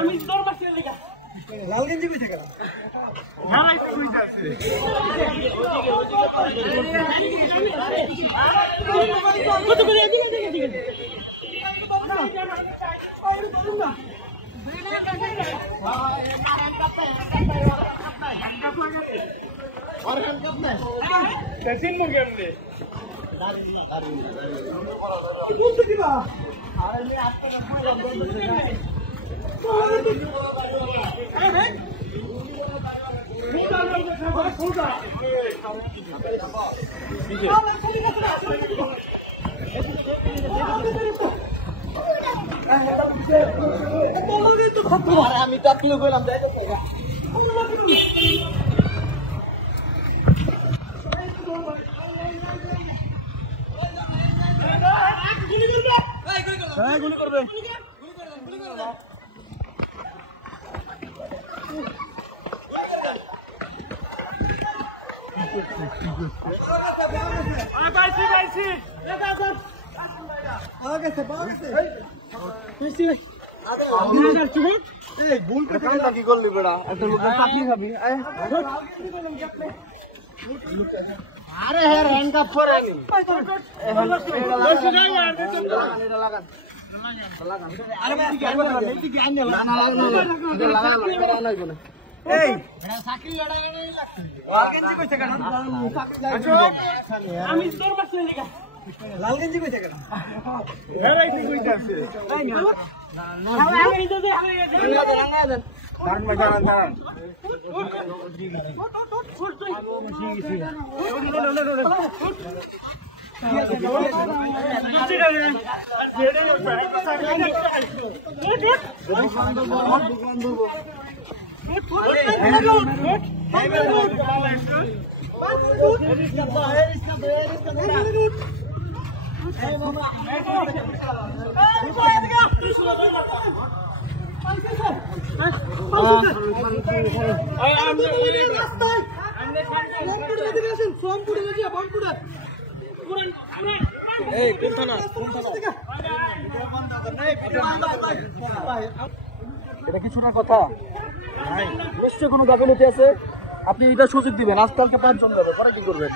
আমি তোর মাসে লাগা লাল গেঞ্জি কইছে কেন না লাইতে কইছে আছে কত করে এদিকে और कल कब में कैसे मुर्गे हमने कौन सी दिवा अरे मैं आपका रखा अरे भाई আমি তো আপনি বললাম দেখো হ্যাঁ গুলি করবে পাইছি কি করলি বেড়া একটা লোকের চাকরি খাবি আরে হ্যাঁ র‍্যাঙ্ক আপ করে নি আরে মেয়েটি জ্ঞান নেই না এই চাকরি লড়াই নেই লাগছে লাল গেঞ্জি কইছে কেন আমি তোর মাসে লাগা লাল গেঞ্জি কইছে কেন এরাই ঠিক কইছে না আমি যদি আমি রাঙ্গা দেন কাট মে দাঁড়ান এটা কিছু না কথা নিশ্চয় কোনো গাফিলতি আছে আপনি এটা সুযোগ দিবেন আজকালকে 5 জন যাবে পরে কি করবেন